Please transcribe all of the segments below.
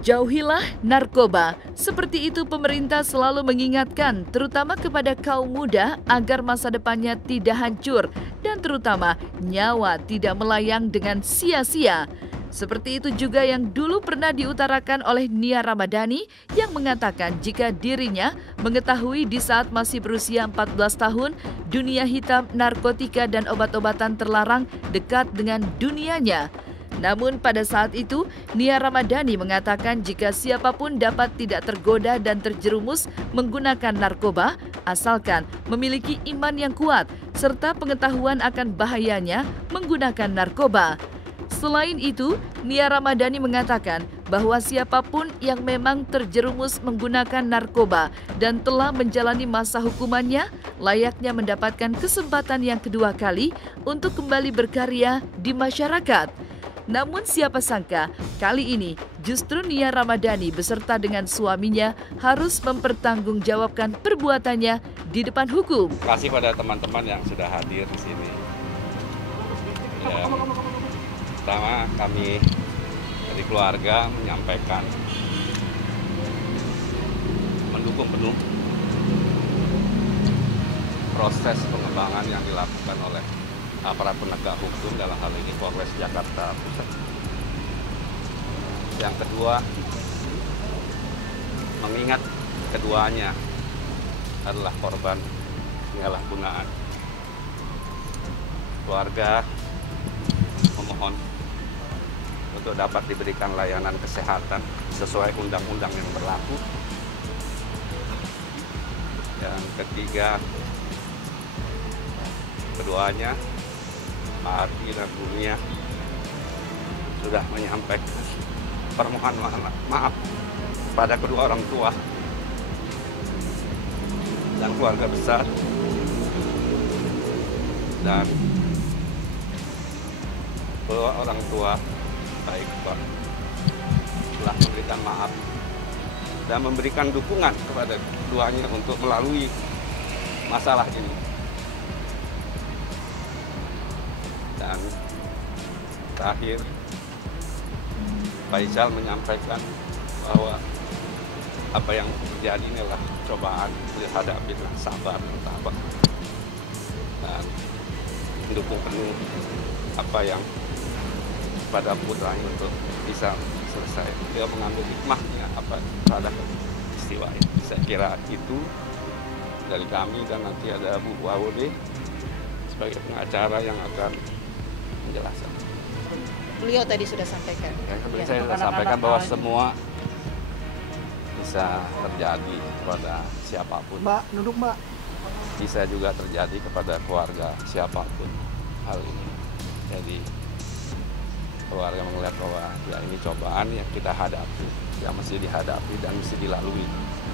Jauhilah narkoba. Seperti itu pemerintah selalu mengingatkan, terutama kepada kaum muda agar masa depannya tidak hancur dan terutama nyawa tidak melayang dengan sia-sia. Seperti itu juga yang dulu pernah diutarakan oleh Nia Ramadhani yang mengatakan jika dirinya mengetahui di saat masih berusia 14 tahun, dunia hitam, narkotika dan obat-obatan terlarang dekat dengan dunianya. Namun pada saat itu, Nia Ramadhani mengatakan jika siapapun dapat tidak tergoda dan terjerumus menggunakan narkoba, asalkan memiliki iman yang kuat serta pengetahuan akan bahayanya menggunakan narkoba. Selain itu, Nia Ramadhani mengatakan bahwa siapapun yang memang terjerumus menggunakan narkoba dan telah menjalani masa hukumannya, layaknya mendapatkan kesempatan yang kedua kali untuk kembali berkarya di masyarakat. Namun siapa sangka, kali ini justru Nia Ramadhani beserta dengan suaminya harus mempertanggungjawabkan perbuatannya di depan hukum. Terima kasih pada teman-teman yang sudah hadir di sini. Pertama kami dari keluarga menyampaikan mendukung penuh proses pengembangan yang dilakukan oleh aparat penegak hukum, dalam hal ini Polres Jakarta Pusat. Yang kedua, mengingat keduanya adalah korban penyalahgunaan. Keluarga memohon untuk dapat diberikan layanan kesehatan sesuai undang-undang yang berlaku. Yang ketiga, keduanya, Pak Ardi dan Bu Nia, sudah menyampaikan permohonan maaf pada kedua orang tua dan keluarga besar, dan kedua orang tua baik Pak telah memberikan maaf dan memberikan dukungan kepada keduanya untuk melalui masalah ini. Dan terakhir, Pak Ijal menyampaikan bahwa apa yang terjadi inilah cobaan, dihadapi dengan sabar dan tabah, dan mendukung penuh apa yang pada putranya untuk bisa selesai. Dia mengambil hikmahnya apa terhadap peristiwa ini. Saya kira itu dari kami, dan nanti ada Bu Wawode sebagai pengacara yang akan menjelaskan. Beliau tadi sudah sampaikan. Ya, saya sudah sampaikan bahwa semua bisa terjadi kepada siapapun. Mbak, duduk Mbak. Bisa juga terjadi kepada keluarga siapapun hal ini. Jadi keluarga melihat bahwa ya ini cobaan yang kita hadapi, yang mesti dihadapi dan mesti dilalui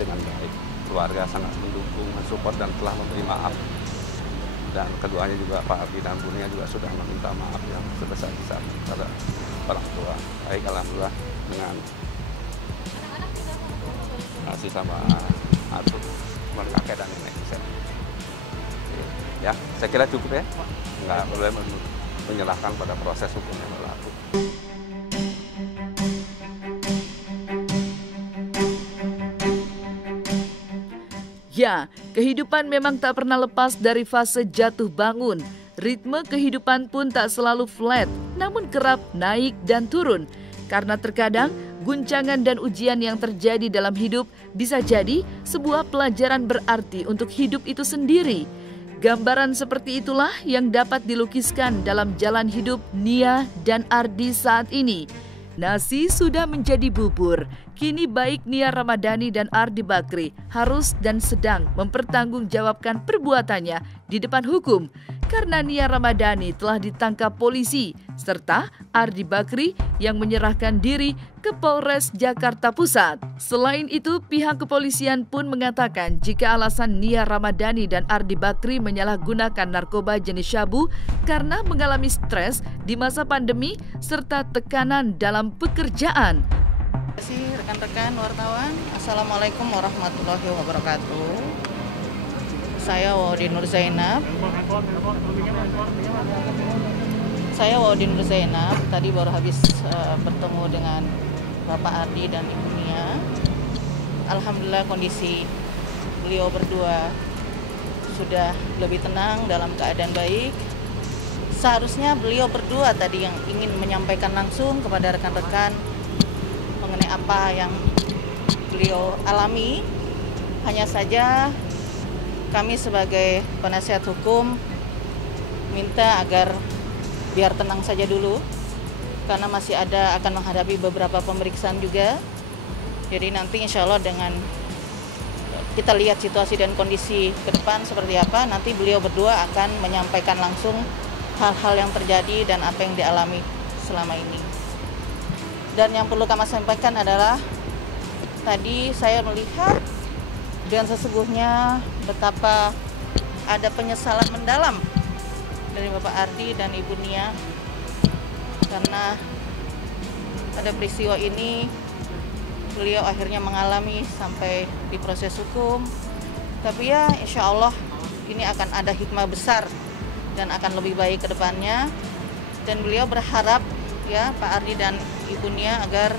dengan baik. Keluarga sangat mendukung, mensupport dan telah memberi maaf. Dan keduanya juga Pak Ardi dan Bu Nia juga sudah meminta maaf yang sebesar-besarnya kepada orang tua. Baik, alhamdulillah dengan masih sama atuk kakek dan nenek bisa. Ya, saya kira cukup ya. Nggak boleh menyerahkan pada proses hukum yang berlaku. Ya, kehidupan memang tak pernah lepas dari fase jatuh bangun. Ritme kehidupan pun tak selalu flat, namun kerap naik dan turun. Karena terkadang guncangan dan ujian yang terjadi dalam hidup bisa jadi sebuah pelajaran berarti untuk hidup itu sendiri. Gambaran seperti itulah yang dapat dilukiskan dalam jalan hidup Nia dan Ardi saat ini. Nasi sudah menjadi bubur. Kini baik Nia Ramadhani dan Ardi Bakri harus dan sedang mempertanggungjawabkan perbuatannya di depan hukum. Karena Nia Ramadhani telah ditangkap polisi, serta Ardi Bakri yang menyerahkan diri ke Polres Jakarta Pusat. Selain itu, pihak kepolisian pun mengatakan jika alasan Nia Ramadhani dan Ardi Bakri menyalahgunakan narkoba jenis syabu karena mengalami stres di masa pandemi serta tekanan dalam pekerjaan. Terima kasih rekan-rekan wartawan. Assalamualaikum warahmatullahi wabarakatuh. Saya Wawode Nur Zainab. Tadi baru habis bertemu dengan Bapak Ardi dan Ibu Nia. Alhamdulillah kondisi beliau berdua sudah lebih tenang, dalam keadaan baik. Seharusnya beliau berdua tadi yang ingin menyampaikan langsung kepada rekan-rekan mengenai apa yang beliau alami. Hanya saja kami sebagai penasihat hukum minta agar biar tenang saja dulu, karena masih akan menghadapi beberapa pemeriksaan juga. Jadi nanti insya Allah dengan kita lihat situasi dan kondisi ke depan seperti apa, nanti beliau berdua akan menyampaikan langsung hal-hal yang terjadi dan apa yang dialami selama ini. Dan yang perlu kami sampaikan adalah, tadi saya melihat dan sesungguhnya betapa ada penyesalan mendalam dari Bapak Ardi dan Ibu Nia, karena pada peristiwa ini beliau akhirnya mengalami sampai di proses hukum. Tapi ya insya Allah ini akan ada hikmah besar dan akan lebih baik ke depannya. Dan beliau berharap ya Pak Ardi dan Ibu Nia agar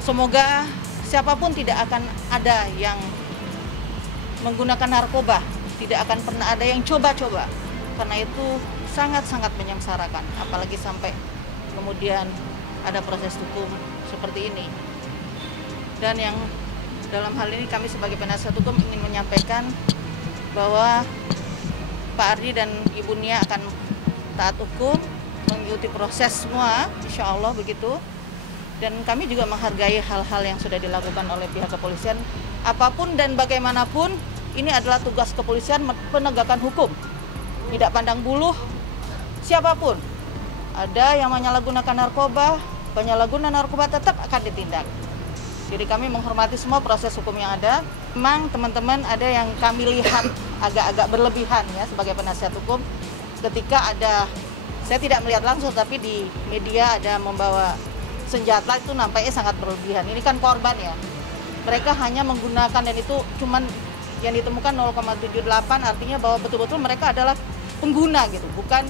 semoga siapapun tidak akan ada yang menggunakan narkoba, tidak akan pernah ada yang coba-coba, karena itu sangat-sangat menyengsarakan, apalagi sampai kemudian ada proses hukum seperti ini. Dan yang dalam hal ini kami sebagai penasihat hukum ingin menyampaikan bahwa Pak Ardi dan Ibu Nia akan taat hukum, mengikuti proses semua, insya Allah begitu. Dan kami juga menghargai hal-hal yang sudah dilakukan oleh pihak kepolisian. Apapun dan bagaimanapun, ini adalah tugas kepolisian, penegakan hukum. Tidak pandang buluh siapapun. Ada yang menyalahgunakan narkoba, penyalahguna narkoba tetap akan ditindak. Jadi kami menghormati semua proses hukum yang ada. Memang teman-teman ada yang kami lihat agak-agak berlebihan ya sebagai penasihat hukum. Ketika ada, saya tidak melihat langsung, tapi di media ada membawa senjata, itu nampaknya sangat berlebihan. Ini kan korban ya. Mereka hanya menggunakan, dan itu cuman yang ditemukan 0,78, artinya bahwa betul-betul mereka adalah pengguna gitu, bukan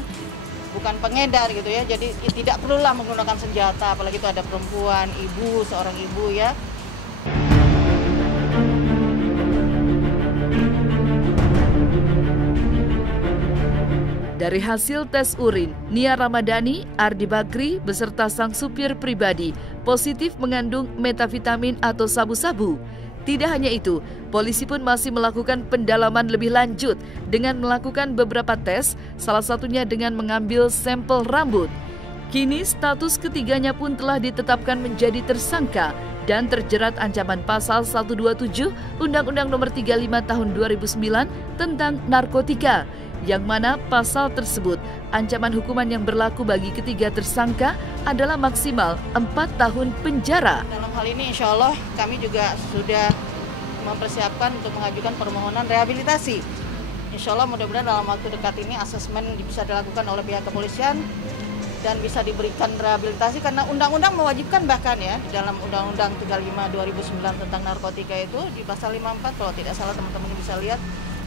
pengedar gitu ya. Jadi tidak perlulah menggunakan senjata, apalagi itu ada perempuan, seorang ibu ya. Dari hasil tes urin, Nia Ramadhani, Ardi Bakri beserta sang supir pribadi positif mengandung metavitamin atau sabu-sabu. Tidak hanya itu, polisi pun masih melakukan pendalaman lebih lanjut dengan melakukan beberapa tes, salah satunya dengan mengambil sampel rambut. Kini status ketiganya pun telah ditetapkan menjadi tersangka dan terjerat ancaman pasal 127 Undang-Undang Nomor 35 Tahun 2009 tentang narkotika, yang mana pasal tersebut ancaman hukuman yang berlaku bagi ketiga tersangka adalah maksimal 4 tahun penjara. Dalam hal ini insya Allah kami juga sudah mempersiapkan untuk mengajukan permohonan rehabilitasi. Insya Allah mudah-mudahan dalam waktu dekat ini asesmen bisa dilakukan oleh pihak kepolisian dan bisa diberikan rehabilitasi, karena undang-undang mewajibkan, bahkan ya dalam Undang-Undang 35 2009 tentang narkotika itu di pasal 54 kalau tidak salah teman-teman bisa lihat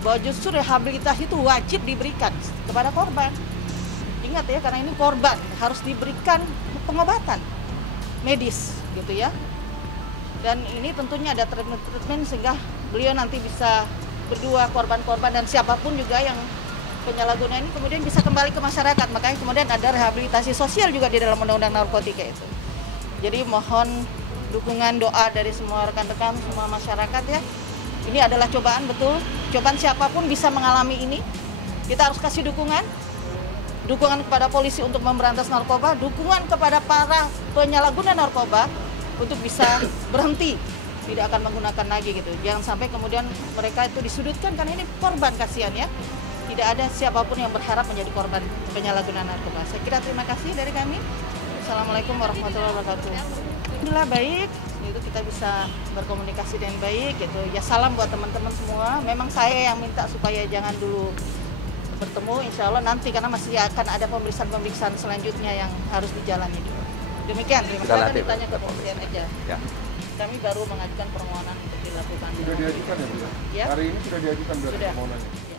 bahwa justru rehabilitasi itu wajib diberikan kepada korban. Ingat ya, karena ini korban harus diberikan pengobatan medis gitu ya. Dan ini tentunya ada treatment sehingga beliau nanti bisa berdua, korban-korban dan siapapun juga yang penyalahguna ini kemudian bisa kembali ke masyarakat. Makanya kemudian ada rehabilitasi sosial juga di dalam Undang-Undang Narkotika itu. Jadi mohon dukungan doa dari semua rekan-rekan, semua masyarakat ya. Ini adalah cobaan, betul. Cobaan siapapun bisa mengalami ini. Kita harus kasih dukungan kepada polisi untuk memberantas narkoba, dukungan kepada para penyalahguna narkoba untuk bisa berhenti, tidak akan menggunakan lagi gitu. Jangan sampai kemudian mereka itu disudutkan, karena ini korban, kasihan ya. Tidak ada siapapun yang berharap menjadi korban penyalahgunaan narkoba. Saya kira terima kasih dari kami. Assalamualaikum warahmatullahi wabarakatuh. Alhamdulillah baik, itu kita bisa berkomunikasi dengan baik gitu. Ya salam buat teman-teman semua. Memang saya yang minta supaya jangan dulu bertemu, insya Allah nanti, karena masih akan ada pemeriksaan selanjutnya yang harus dijalani juga. Demikian, terima kasih. Ditanya ke kepolisian aja. Ya. Kami baru mengajukan permohonan untuk dilakukan. Sudah diajukan ya Bu? Ya? Hari ini sudah diajukan berarti permohonannya? Ya.